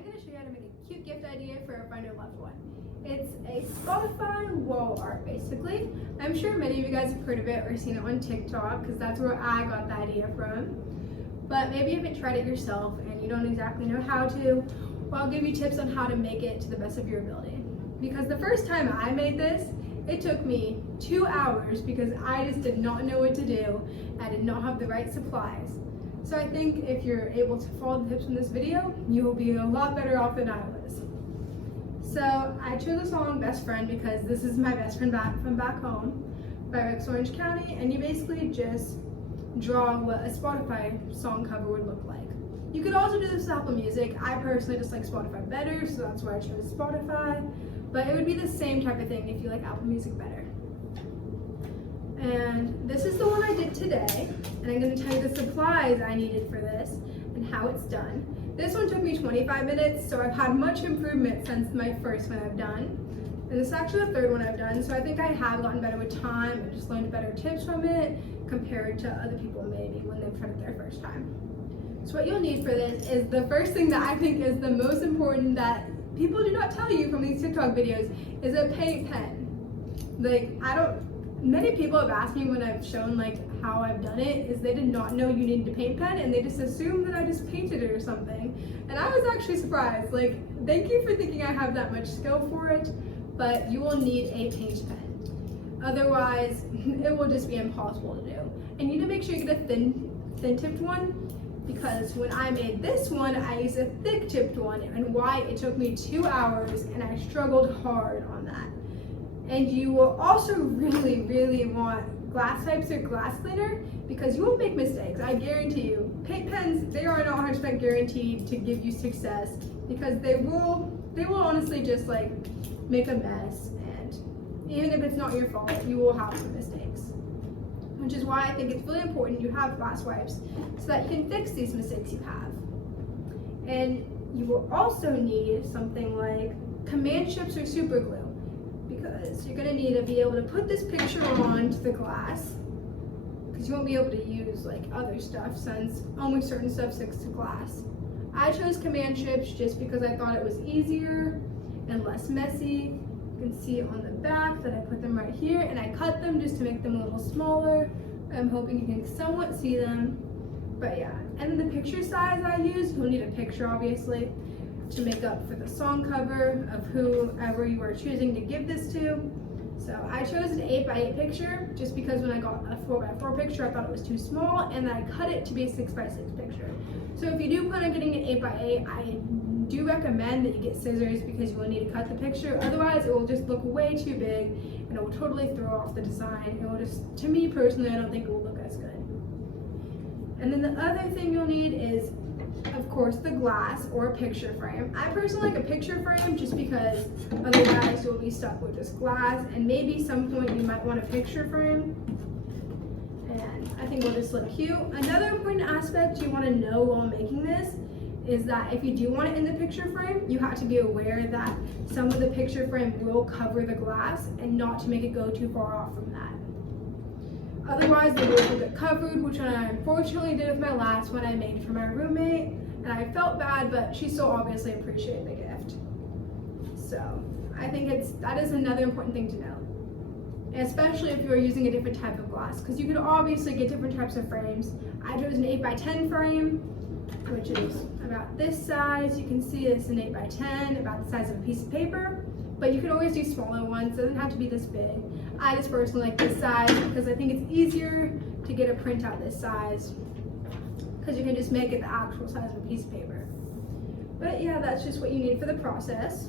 I'm going to show you how to make a cute gift idea for a friend or loved one. It's a Spotify wall art, basically. I'm sure many of you guys have heard of it or seen it on TikTok, because that's where I got the idea from. But maybe you haven't tried it yourself and you don't exactly know how to. Well, I'll give you tips on how to make it to the best of your ability. Because the first time I made this, it took me 2 hours because I just did not know what to do. I did not have the right supplies. So I think if you're able to follow the tips from this video, you will be a lot better off than I was. So I chose the song Best Friend because this is my best friend from back home by Rex Orange County, and you basically just draw what a Spotify song cover would look like. You could also do this with Apple Music. I personally just like Spotify better, so that's why I chose Spotify. But it would be the same type of thing if you like Apple Music better. And this is the one I did today, and I'm going to tell you the supplies I needed for this and how it's done. This one took me 25 minutes, so I've had much improvement since my first one I've done. And this is actually the third one I've done, so I think I have gotten better with time and just learned better tips from it compared to other people maybe when they've tried it their first time. So what you'll need for this is the first thing that I think is the most important that people do not tell you from these TikTok videos is a paint pen. Many people have asked me when I've shown how I've done it, is they did not know you needed a paint pen and they just assumed that I just painted it or something. And I was actually surprised. Thank you for thinking I have that much skill for it, but you will need a paint pen. Otherwise, it will just be impossible to do. And you need to make sure you get a thin tipped one, because when I made this one, I used a thick tipped one, and why it took me 2 hours and I struggled hard on that. And you will also really, really want glass types or glass cleaner, because you will make mistakes, I guarantee you. Paint pens, they are not 100% guaranteed to give you success, because they will honestly just make a mess, and even if it's not your fault, you will have some mistakes. Which is why I think it's really important you have glass wipes so that you can fix these mistakes you have. And you will also need something like command strips or super glue, because you're going to need to be able to put this picture onto the glass, because you won't be able to use other stuff since only certain stuff sticks to glass. I chose command strips just because I thought it was easier and less messy. You can see on the back that I put them right here, and I cut them just to make them a little smaller. I'm hoping you can somewhat see them, but yeah. And then the picture size I used, you'll need a picture obviously to make up for the song cover of whoever you are choosing to give this to. So I chose an 8x8 picture just because when I got a 4x4 picture I thought it was too small, and then I cut it to be a 6x6 picture. So if you do plan on getting an 8x8, I do recommend that you get scissors, because you will need to cut the picture. Otherwise it will just look way too big and it will totally throw off the design. It will just, to me personally, I don't think it will look as good. And then the other thing you'll need is, of course, the glass or a picture frame. I personally like a picture frame just because otherwise you'll be stuck with just glass, and maybe some point you might want a picture frame. And I think it'll just look cute. Another important aspect you want to know while making this is that if you do want it in the picture frame, you have to be aware that some of the picture frame will cover the glass, and not to make it go too far off from that. Otherwise, the roof will get covered, which I unfortunately did with my last one I made for my roommate, and I felt bad, but she still obviously appreciated the gift. So I think that is another important thing to know, especially if you're using a different type of glass, because you could obviously get different types of frames. I chose an 8x10 frame, which is about this size. You can see it's an 8x10, about the size of a piece of paper, but you can always do smaller ones. It doesn't have to be this big. I just personally like this size because I think it's easier to get a printout this size, because you can just make it the actual size of a piece of paper. But yeah, that's just what you need for the process.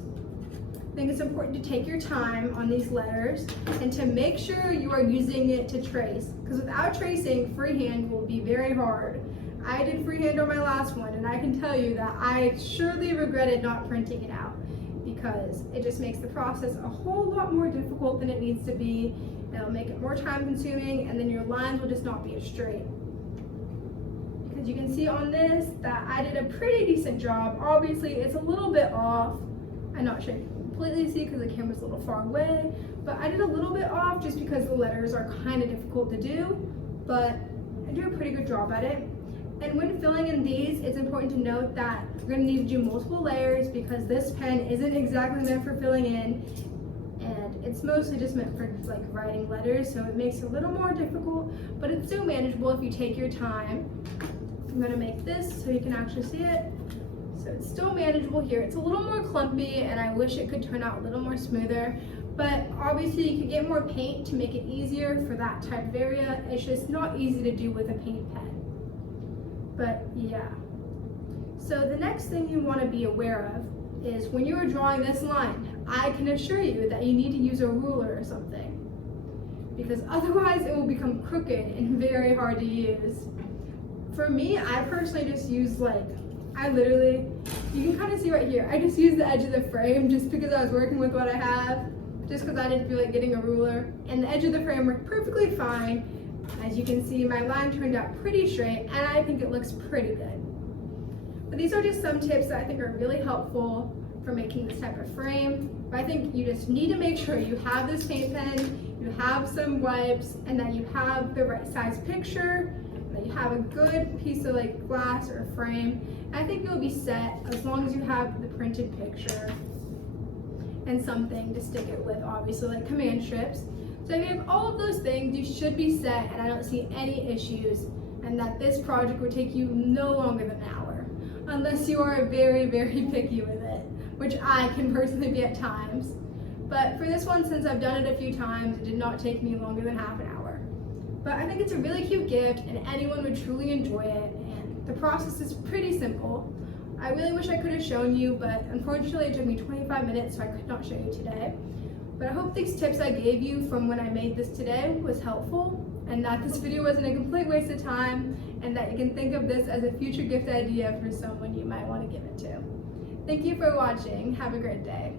I think it's important to take your time on these letters and to make sure you are using it to trace, because without tracing, freehand will be very hard. I did freehand on my last one, and I can tell you that I surely regretted not printing it out, because it just makes the process a whole lot more difficult than it needs to be. It'll make it more time consuming, and then your lines will just not be as straight. Because you can see on this that I did a pretty decent job. Obviously it's a little bit off. I'm not sure you can completely see because the camera's a little far away, but I did a little bit off just because the letters are kind of difficult to do, but I do a pretty good job at it. And when filling in these, it's important to note that you're going to need to do multiple layers because this pen isn't exactly meant for filling in, and it's mostly just meant for like writing letters, so it makes it a little more difficult, but it's still manageable if you take your time. I'm going to make this so you can actually see it. So it's still manageable here. It's a little more clumpy and I wish it could turn out a little more smoother, but obviously you could get more paint to make it easier for that type of area. It's just not easy to do with a paint pen. But yeah. So the next thing you want to be aware of is when you are drawing this line, I can assure you that you need to use a ruler or something, because otherwise it will become crooked and very hard to use. For me, I personally just use you can kind of see right here, I just use the edge of the frame just because I was working with what I have, just because I didn't feel like getting a ruler, and the edge of the frame worked perfectly fine. As you can see, my line turned out pretty straight and I think it looks pretty good. But these are just some tips that I think are really helpful for making this type of frame. But I think you just need to make sure you have this paint pen, you have some wipes, and that you have the right size picture, that you have a good piece of like glass or frame. And I think you'll be set as long as you have the printed picture and something to stick it with, obviously like command strips. So if you have all of those things, you should be set, and I don't see any issues, and that this project would take you no longer than an hour, unless you are very, very picky with it, which I can personally be at times. But for this one, since I've done it a few times, it did not take me longer than half an hour. But I think it's a really cute gift, and anyone would truly enjoy it, and the process is pretty simple. I really wish I could have shown you, but unfortunately it took me 25 minutes, so I could not show you today. But I hope these tips I gave you from when I made this today was helpful, and that this video wasn't a complete waste of time, and that you can think of this as a future gift idea for someone you might want to give it to. Thank you for watching. Have a great day.